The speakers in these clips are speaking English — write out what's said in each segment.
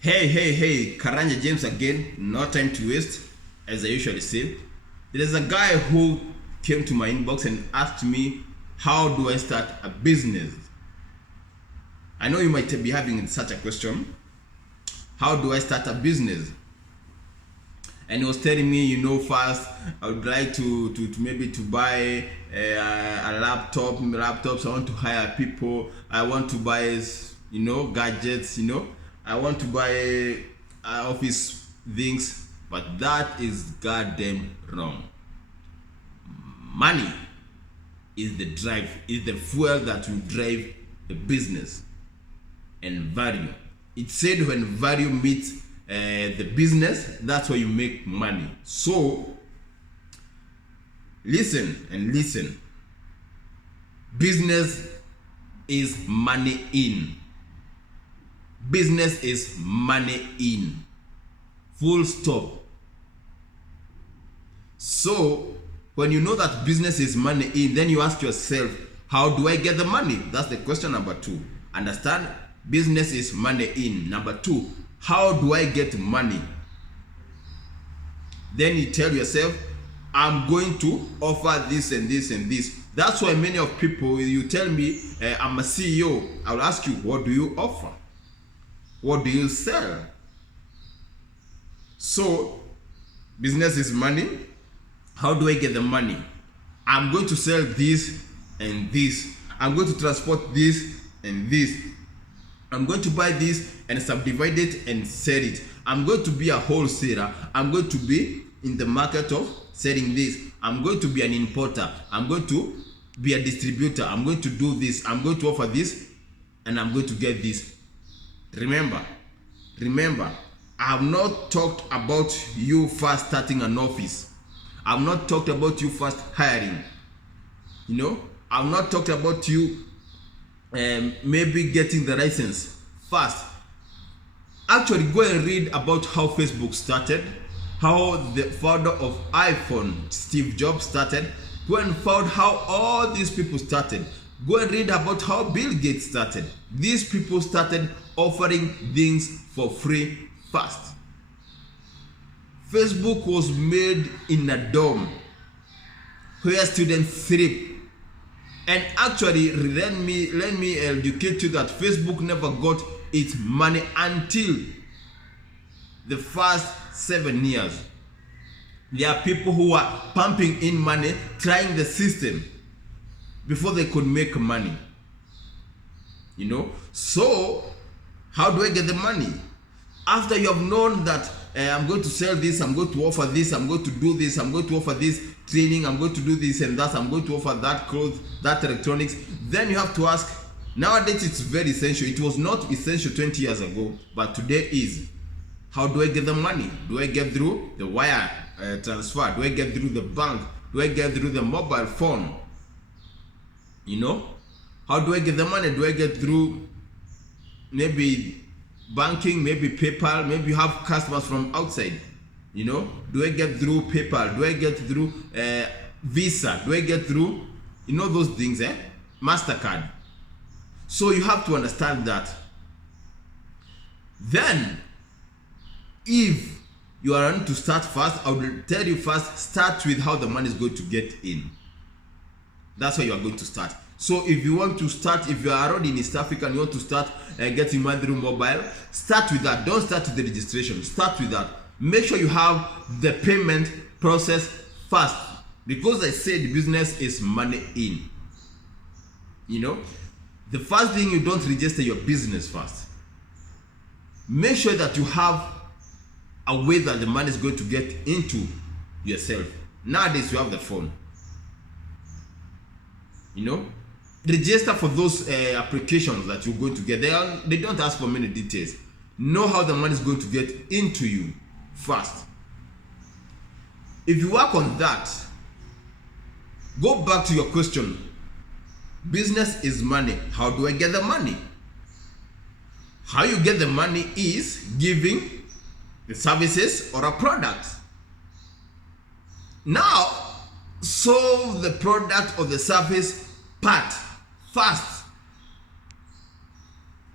Hey, Karanja James again. No time to waste, as I usually say. There is a guy who came to my inbox and asked me, how do I start a business? I know you might be having such a question. How do I start a business? And he was telling me, first I would like to maybe to buy a laptops. I want to hire people. I want to buy, gadgets. I want to buy office things, but that is goddamn wrong. Money is the drive, is the fuel that will drive the business, and value. It said when value meets the business, that's where you make money. So listen. Business is money in. Business is money in. Full stop. So when you know that business is money in, then you ask yourself, how do I get the money? That's the question number 2. Understand? Business is money in. Number 2, how do I get money? Then you tell yourself, I'm going to offer this and this and this. That's why many of people, you tell me, I'm a CEO, I'll ask you, what do you offer? What do you sell? So, business is money. How do I get the money? I'm going to sell this and this. I'm going to transport this and this. I'm going to buy this and subdivide it and sell it. I'm going to be a wholesaler. I'm going to be in the market of selling this. I'm going to be an importer. I'm going to be a distributor. I'm going to do this. I'm going to offer this, and I'm going to get this. Remember, I have not talked about you first starting an office. I've not talked about you first hiring. I've not talked about you maybe getting the license first. Actually, go and read about how Facebook started, how the founder of iPhone, Steve Jobs, started. Go and find how all these people started. Go and read about how Bill Gates started. These people started offering things for free first. Facebook was made in a dorm where students sleep. And actually, let me educate you that Facebook never got its money until the first 7 years. There are people who are pumping in money, trying the system before they could make money. So how do I get the money? After you have known that I'm going to sell this, I'm going to offer this, I'm going to do this, I'm going to offer this training, I'm going to do this and that, I'm going to offer that clothes, that electronics, then you have to ask. Nowadays it's very essential. It was not essential 20 years ago, but today is. How do I get the money? Do I get through the wire transfer? Do I get through the bank? Do I get through the mobile phone? How do I get the money? Do I get through maybe banking, maybe PayPal? Maybe you have customers from outside. Do I get through PayPal? Do I get through Visa? Do I get through those things, MasterCard? So you have to understand that. Then if you are going to start first, I will tell you first, start with how the money is going to get in. That's where you are going to start. So if you want to start, if you are already in East Africa and you want to start getting money through mobile, start with that. Don't start with the registration. Start with that. Make sure you have the payment process first. Because I said business is money in. The first thing, you don't register your business first. Make sure that you have a way that the money is going to get into yourself. Nowadays you have the phone. Register for those applications that you're going to get. They don't ask for many details. Know how the money is going to get into you first. If you work on that, go back to your question. Business is money. How do I get the money? How you get the money is giving the services or a product. Now, solve the product or the service part first.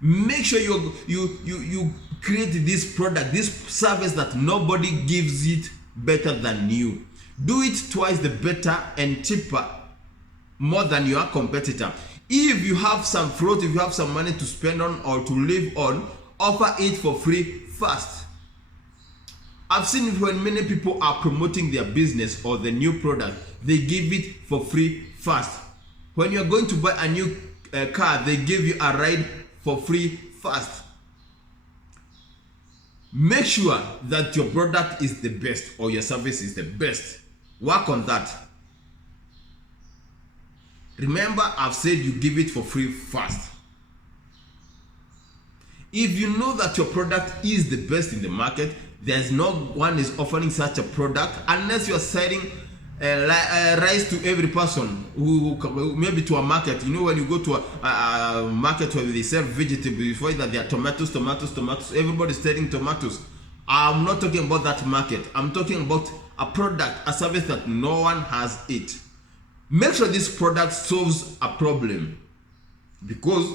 Make sure you create this product, this service that nobody gives it better than you. Do it twice the better and cheaper more than your competitor. If you have some float, if you have some money to spend on or to live on, offer it for free first. I've seen it when many people are promoting their business or the new product, they give it for free first. When you're going to buy a new car, they give you a ride for free first. Make sure that your product is the best or your service is the best. Work on that. Remember, I've said you give it for free first. If you know that your product is the best in the market, there's no one is offering such a product unless you're selling rice to every person who maybe to a market. You know, when you go to a market where they sell vegetables, you find that there are tomatoes. Everybody's selling tomatoes. I'm not talking about that market. I'm talking about a product, a service that no one has it. Make sure this product solves a problem, because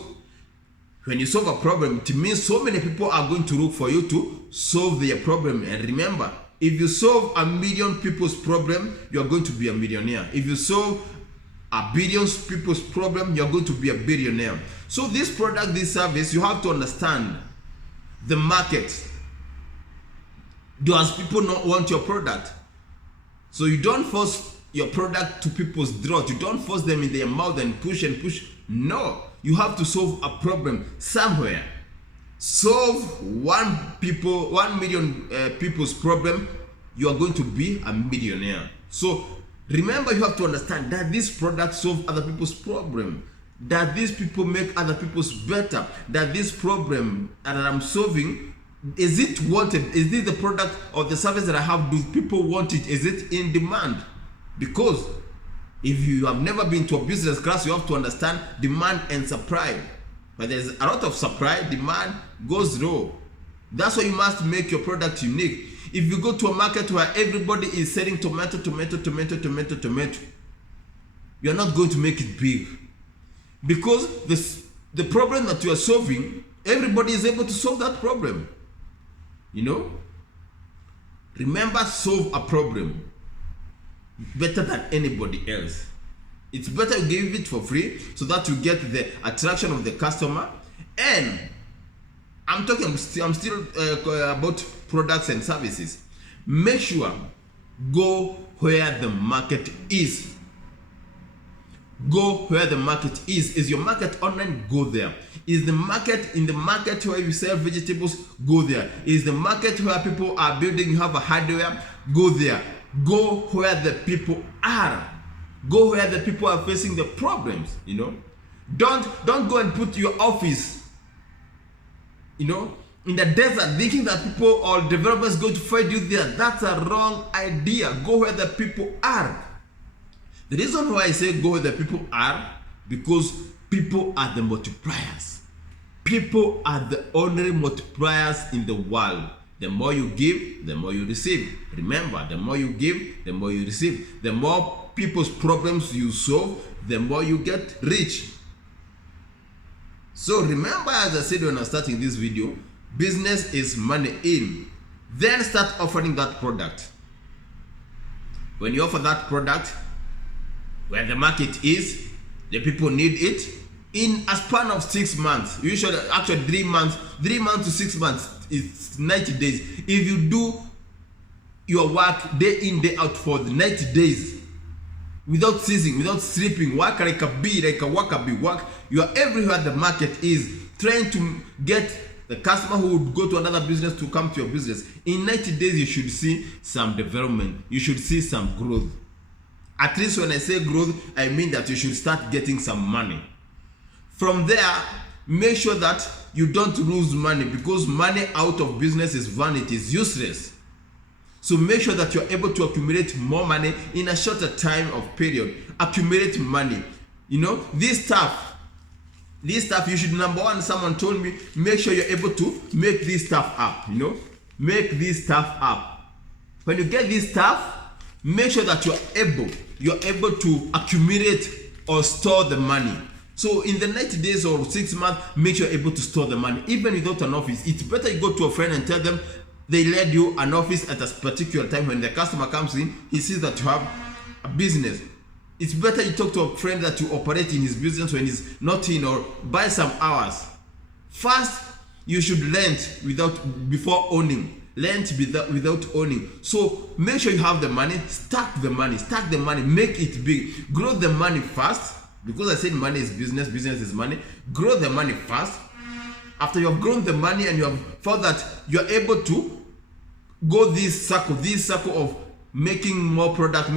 when you solve a problem, it means so many people are going to look for you to solve their problem. And remember, if you solve 1 million people's problem, you're going to be a millionaire. If you solve 1 billion people's problem, you're going to be a billionaire. So this product, this service, you have to understand the market. Does people not want your product? So you don't force your product to people's throat. You don't force them in their mouth and push and push. No, you have to solve a problem somewhere. Solve 1 million people's problem, you are going to be a millionaire. So remember, you have to understand that this product solves other people's problem, that these people make other people's better, that this problem that I'm solving, is it wanted? Is this the product or the service that I have? Do people want it? Is it in demand? Because if you have never been to a business class, you have to understand demand and supply. But there's a lot of supply, demand goes low. That's why you must make your product unique. If you go to a market where everybody is selling tomato, you're not going to make it big. Because the problem that you are solving, everybody is able to solve that problem. You know? Remember, solve a problem better than anybody else. It's better you give it for free so that you get the attraction of the customer. And I'm still about products and services. Make sure go where the market is. Go where the market is. Is your market online? Go there. Is the market in the market where you sell vegetables? Go there. Is the market where people are building, you have a hardware? Go there. Go where the people are. Go where the people are facing the problems. You know, don't go and put your office, you know, in the desert thinking that people or developers going to find you there. That's a wrong idea. Go where the people are. The reason why I say go where the people are, because people are the multipliers. People are the only multipliers in the world. The more you give, the more you receive. Remember, the more you give, the more you receive. The more people's problems you solve, the more you get rich. So remember, as I said when I was starting this video, business is money in. Then start offering that product. When you offer that product, where the market is, the people need it, in a span of 6 months, usually actually 3 months, 3 months to 6 months, it's 90 days. If you do your work day in, day out for the 90 days, without ceasing, without sleeping, work like a bee, like a worker bee, work, you are everywhere the market is, trying to get the customer who would go to another business to come to your business. In 90 days, you should see some development. You should see some growth. At least when I say growth, I mean that you should start getting some money. From there, make sure that you don't lose money, because money out of business is vanity, is useless. So make sure that you're able to accumulate more money in a shorter time of period. Accumulate money. You know, this stuff you should, number one, someone told me, make sure you're able to make this stuff up. You know, make this stuff up. When you get this stuff, make sure that you're able to accumulate or store the money. So in the 90 days or 6 months, make sure you're able to store the money, even without an office. It's better you go to a friend and tell them they lend you an office at a particular time. When the customer comes in, he sees that you have a business. It's better you talk to a friend that you operate in his business when he's not in, or buy some hours. First, you should lend before owning. Lend without owning. So make sure you have the money, stack the money, make it big. Grow the money fast, because I said money is business, business is money. Grow the money fast. After you have grown the money and you have found that you are able to go this circle of making more product,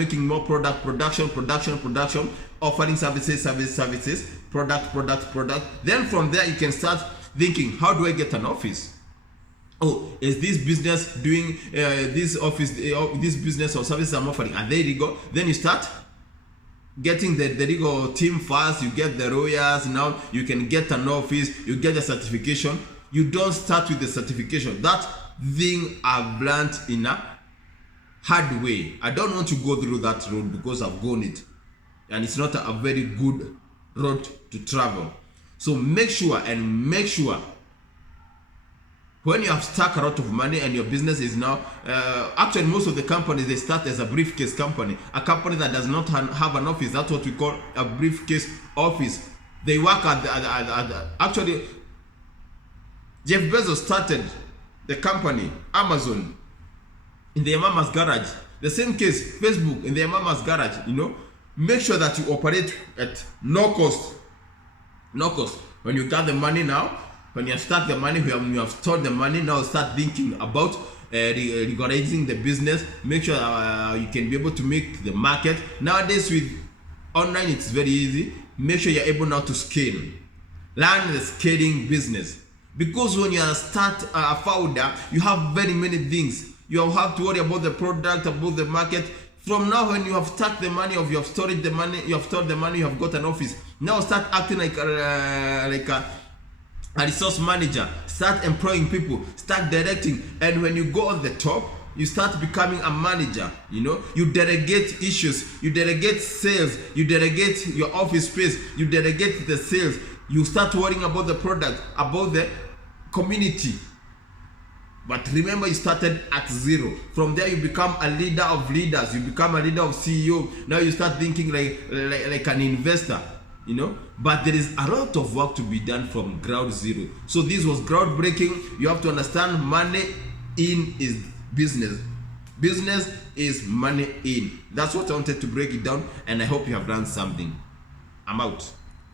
production, offering services, product. Then from there you can start thinking, how do I get an office? Oh, is this business doing this business or services I'm offering, are they legal? Then you start getting the legal team first. You get the lawyers. Now you can get an office, you get the certification. You don't start with the certification. That thing I've learned in a hard way. I don't want to go through that road because I've gone it, and it's not a very good road to travel. So make sure when you have stuck a lot of money and your business is now, actually most of the companies, they start as a briefcase company, a company that does not have an office. That's what we call a briefcase office. They work actually, Jeff Bezos started the company, Amazon, in their mama's garage. The same case, Facebook, in their mama's garage. Make sure that you operate at no cost. When you got the money now, when you start the money, when you have stored the money, now start thinking about regulating the business. Make sure you can be able to make the market. Nowadays with online, it's very easy. Make sure you're able now to scale. Learn the scaling business. Because when you start a founder, you have very many things. You have to worry about the product, about the market. From now, when you have stacked the money, or you have stored the money, you have got an office. Now start acting like a resource manager. Start employing people. Start directing. And when you go on the top, you start becoming a manager. You delegate issues. You delegate sales. You delegate your office space. You delegate the sales. You start worrying about the product, about the community. But remember, you started at zero. From there, you become a leader of leaders. You become a leader of CEO. Now you start thinking like an investor. But there is a lot of work to be done from ground zero. So this was groundbreaking. You have to understand, money in is business. Business is money in. That's what I wanted to break it down, and I hope you have learned something. I'm out.